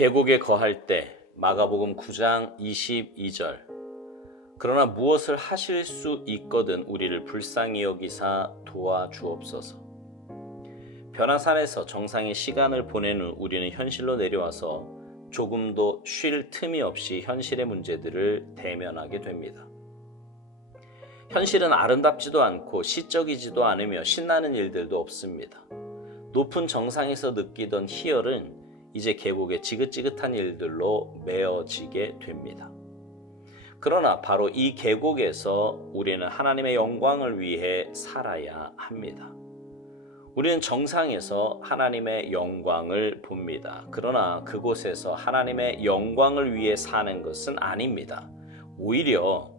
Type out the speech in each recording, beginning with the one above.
계곡에 거할 때 마가복음 9장 22절 그러나 무엇을 하실 수 있거든 우리를 불쌍히 여기사 도와주옵소서. 변화산에서 정상의 시간을 보낸 후 우리는 현실로 내려와서 조금도 쉴 틈이 없이 현실의 문제들을 대면하게 됩니다. 현실은 아름답지도 않고 시적이지도 않으며 신나는 일들도 없습니다. 높은 정상에서 느끼던 희열은 이제 계곡의 지긋지긋한 일들로 메어지게 됩니다. 그러나 바로 이 계곡에서 우리는 하나님의 영광을 위해 살아야 합니다. 우리는 정상에서 하나님의 영광을 봅니다. 그러나 그곳에서 하나님의 영광을 위해 사는 것은 아닙니다. 오히려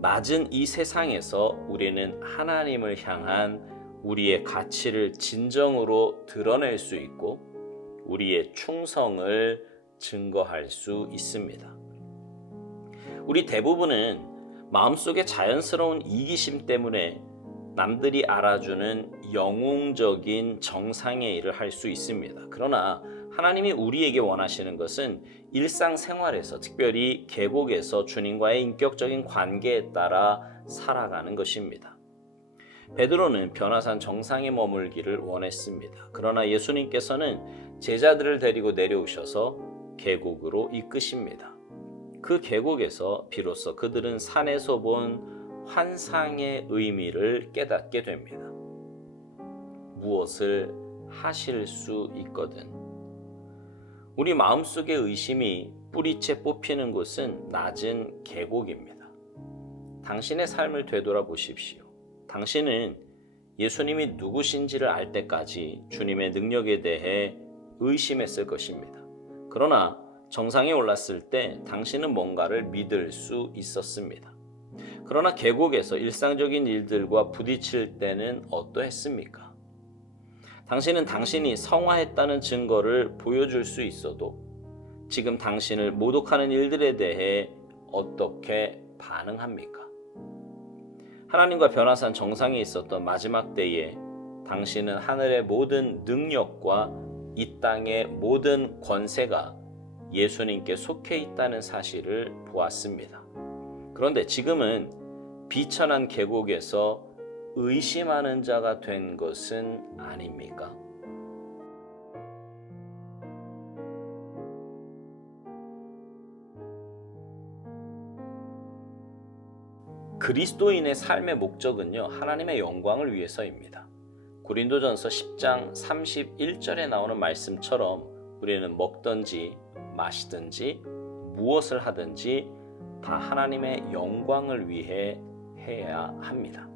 낮은 이 세상에서 우리는 하나님을 향한 우리의 가치를 진정으로 드러낼 수 있고 우리의 충성을 증거할 수 있습니다. 우리 대부분은 마음속에 자연스러운 이기심 때문에 남들이 알아주는 영웅적인 정상의 일을 할 수 있습니다. 그러나 하나님이 우리에게 원하시는 것은 일상생활에서, 특별히 계곡에서 주님과의 인격적인 관계에 따라 살아가는 것입니다. 베드로는 변화산 정상에 머물기를 원했습니다. 그러나 예수님께서는 제자들을 데리고 내려오셔서 계곡으로 이끄십니다. 그 계곡에서 비로소 그들은 산에서 본 환상의 의미를 깨닫게 됩니다. 무엇을 하실 수 있거든. 우리 마음속의 의심이 뿌리채 뽑히는 곳은 낮은 계곡입니다. 당신의 삶을 되돌아보십시오. 당신은 예수님이 누구신지를 알 때까지 주님의 능력에 대해 의심했을 것입니다. 그러나 정상에 올랐을 때 당신은 뭔가를 믿을 수 있었습니다. 그러나 계곡에서 일상적인 일들과 부딪힐 때는 어떠했습니까? 당신은 당신이 성화했다는 증거를 보여줄 수 있어도 지금 당신을 모독하는 일들에 대해 어떻게 반응합니까? 하나님과 변화산 정상에 있었던 마지막 때에 당신은 하늘의 모든 능력과 이 땅의 모든 권세가 예수님께 속해 있다는 사실을 보았습니다. 그런데 지금은 비천한 계곡에서 의심하는 자가 된 것은 아닙니까? 그리스도인의 삶의 목적은요, 하나님의 영광을 위해서입니다. 고린도전서 10장 31절에 나오는 말씀처럼 우리는 먹든지 마시든지 무엇을 하든지 다 하나님의 영광을 위해 해야 합니다.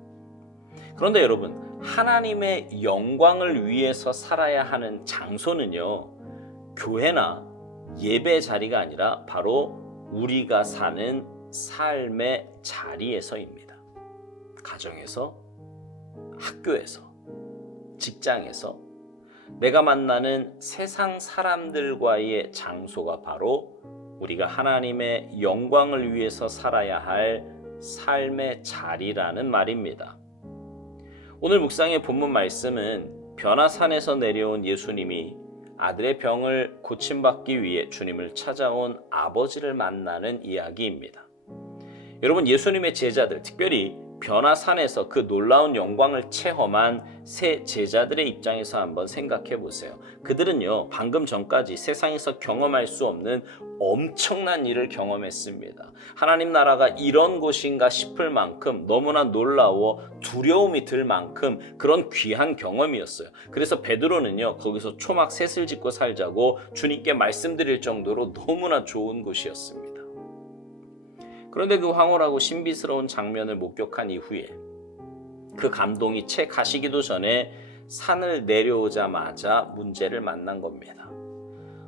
그런데 여러분, 하나님의 영광을 위해서 살아야 하는 장소는요, 교회나 예배 자리가 아니라 바로 우리가 사는 삶의 자리에서입니다. 가정에서, 학교에서, 직장에서, 내가 만나는 세상 사람들과의 장소가 바로 우리가 하나님의 영광을 위해서 살아야 할 삶의 자리라는 말입니다. 오늘 묵상의 본문 말씀은 변화산에서 내려온 예수님이 아들의 병을 고침받기 위해 주님을 찾아온 아버지를 만나는 이야기입니다. 여러분, 예수님의 제자들, 특별히 변화산에서 그 놀라운 영광을 체험한 새 제자들의 입장에서 한번 생각해 보세요. 그들은요, 방금 전까지 세상에서 경험할 수 없는 엄청난 일을 경험했습니다. 하나님 나라가 이런 곳인가 싶을 만큼 너무나 놀라워 두려움이 들 만큼 그런 귀한 경험이었어요. 그래서 베드로는요, 거기서 초막 셋을 짓고 살자고 주님께 말씀드릴 정도로 너무나 좋은 곳이었습니다. 그런데 그 황홀하고 신비스러운 장면을 목격한 이후에 그 감동이 채 가시기도 전에 산을 내려오자마자 문제를 만난 겁니다.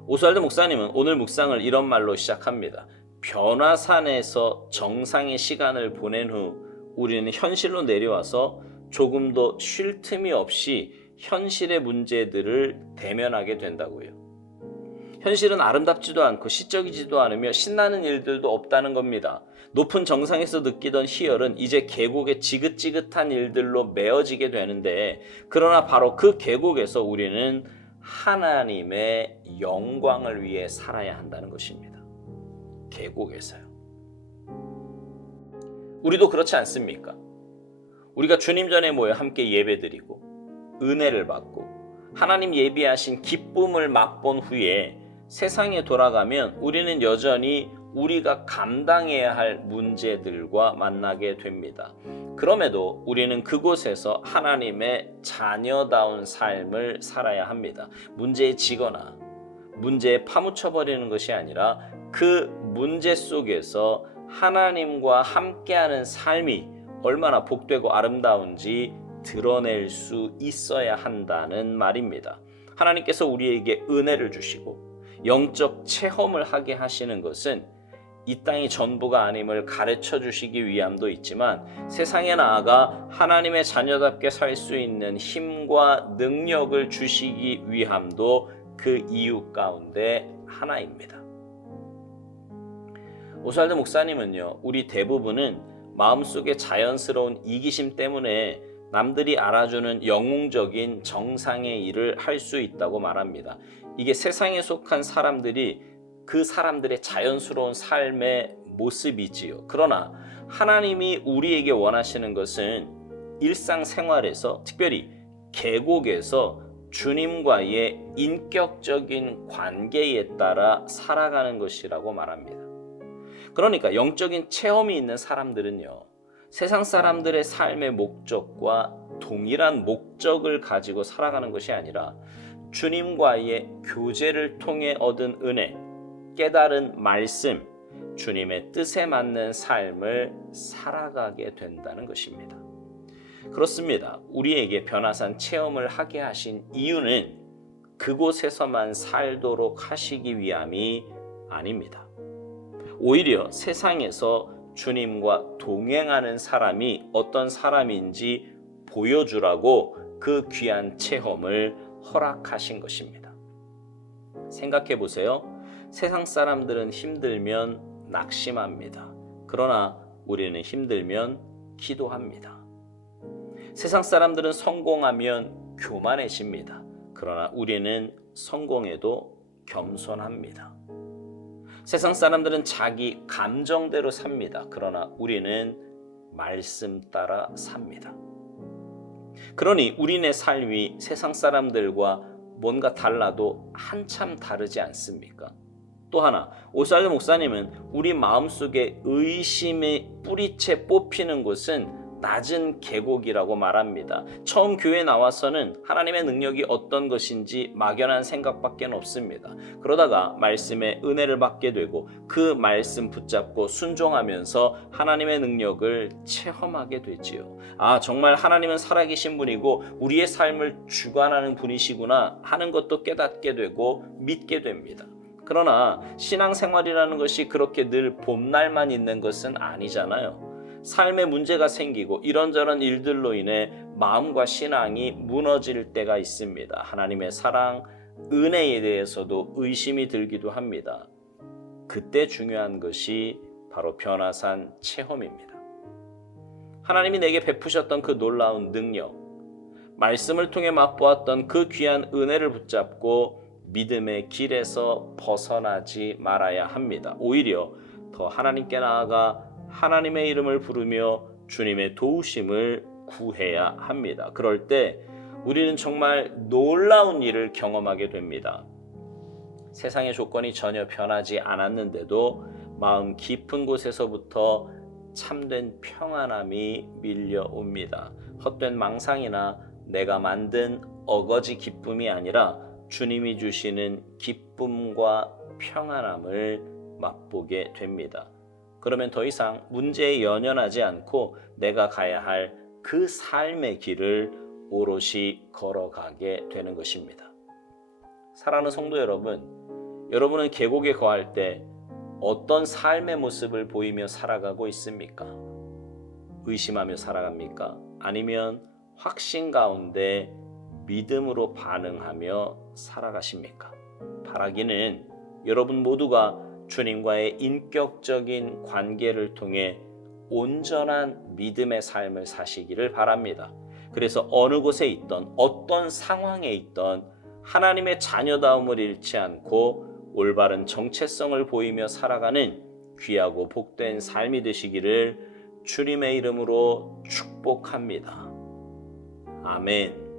오스왈드 목사님은 오늘 묵상을 이런 말로 시작합니다. 변화산에서 정상의 시간을 보낸 후 우리는 현실로 내려와서 조금도 쉴 틈이 없이 현실의 문제들을 대면하게 된다고요. 현실은 아름답지도 않고 시적이지도 않으며 신나는 일들도 없다는 겁니다. 높은 정상에서 느끼던 희열은 이제 계곡의 지긋지긋한 일들로 메어지게 되는데, 그러나 바로 그 계곡에서 우리는 하나님의 영광을 위해 살아야 한다는 것입니다. 계곡에서요. 우리도 그렇지 않습니까? 우리가 주님 전에 모여 함께 예배드리고 은혜를 받고 하나님 예비하신 기쁨을 맛본 후에 세상에 돌아가면 우리는 여전히 우리가 감당해야 할 문제들과 만나게 됩니다. 그럼에도 우리는 그곳에서 하나님의 자녀다운 삶을 살아야 합니다. 문제에 지거나 문제에 파묻혀버리는 것이 아니라 그 문제 속에서 하나님과 함께하는 삶이 얼마나 복되고 아름다운지 드러낼 수 있어야 한다는 말입니다. 하나님께서 우리에게 은혜를 주시고 영적 체험을 하게 하시는 것은 이 땅이 전부가 아님을 가르쳐 주시기 위함도 있지만 세상에 나아가 하나님의 자녀답게 살 수 있는 힘과 능력을 주시기 위함도 그 이유 가운데 하나입니다. 오스왈드 목사님은요, 우리 대부분은 마음속에 자연스러운 이기심 때문에 남들이 알아주는 영웅적인 정상의 일을 할 수 있다고 말합니다. 이게 세상에 속한 사람들이 그 사람들의 자연스러운 삶의 모습이지요. 그러나 하나님이 우리에게 원하시는 것은 일상생활에서, 특별히 계곡에서 주님과의 인격적인 관계에 따라 살아가는 것이라고 말합니다. 그러니까 영적인 체험이 있는 사람들은요, 세상 사람들의 삶의 목적과 동일한 목적을 가지고 살아가는 것이 아니라 주님과의 교제를 통해 얻은 은혜, 깨달은 말씀, 주님의 뜻에 맞는 삶을 살아가게 된다는 것입니다. 그렇습니다. 우리에게 변화산 체험을 하게 하신 이유는 그곳에서만 살도록 하시기 위함이 아닙니다. 오히려 세상에서 주님과 동행하는 사람이 어떤 사람인지 보여주라고 그 귀한 체험을 허락하신 것입니다. 생각해 보세요. 세상 사람들은 힘들면 낙심합니다. 그러나 우리는 힘들면 기도합니다. 세상 사람들은 성공하면 교만해집니다. 그러나 우리는 성공해도 겸손합니다. 세상 사람들은 자기 감정대로 삽니다. 그러나 우리는 말씀 따라 삽니다. 그러니 우리네 삶이 세상 사람들과 뭔가 달라도 한참 다르지 않습니까? 또 하나, 오스왈드 목사님은 우리 마음속에 의심의 뿌리채 뽑히는 곳은 낮은 계곡이라고 말합니다. 처음 교회에 나와서는 하나님의 능력이 어떤 것인지 막연한 생각밖에 없습니다. 그러다가 말씀에 은혜를 받게 되고 그 말씀 붙잡고 순종하면서 하나님의 능력을 체험하게 되지요. 아, 정말 하나님은 살아계신 분이고 우리의 삶을 주관하는 분이시구나 하는 것도 깨닫게 되고 믿게 됩니다. 그러나 신앙생활이라는 것이 그렇게 늘 봄날만 있는 것은 아니잖아요. 삶에 문제가 생기고 이런저런 일들로 인해 마음과 신앙이 무너질 때가 있습니다. 하나님의 사랑, 은혜에 대해서도 의심이 들기도 합니다. 그때 중요한 것이 바로 변화산 체험입니다. 하나님이 내게 베푸셨던 그 놀라운 능력, 말씀을 통해 맛보았던 그 귀한 은혜를 붙잡고 믿음의 길에서 벗어나지 말아야 합니다. 오히려 더 하나님께 나아가 하나님의 이름을 부르며 주님의 도우심을 구해야 합니다. 그럴 때 우리는 정말 놀라운 일을 경험하게 됩니다. 세상의 조건이 전혀 변하지 않았는데도 마음 깊은 곳에서부터 참된 평안함이 밀려옵니다. 헛된 망상이나 내가 만든 어거지 기쁨이 아니라 주님이 주시는 기쁨과 평안함을 맛보게 됩니다. 그러면 더 이상 문제에 연연하지 않고 내가 가야 할 그 삶의 길을 오롯이 걸어가게 되는 것입니다. 사랑하는 성도 여러분, 여러분은 계곡에 거할 때 어떤 삶의 모습을 보이며 살아가고 있습니까? 의심하며 살아갑니까? 아니면 확신 가운데 믿음으로 반응하며 살아가십니까? 바라기는 여러분 모두가 주님과의 인격적인 관계를 통해 온전한 믿음의 삶을 사시기를 바랍니다. 그래서 어느 곳에 있던 어떤 상황에 있던 하나님의 자녀다움을 잃지 않고 올바른 정체성을 보이며 살아가는 귀하고 복된 삶이 되시기를 주님의 이름으로 축복합니다. 아멘.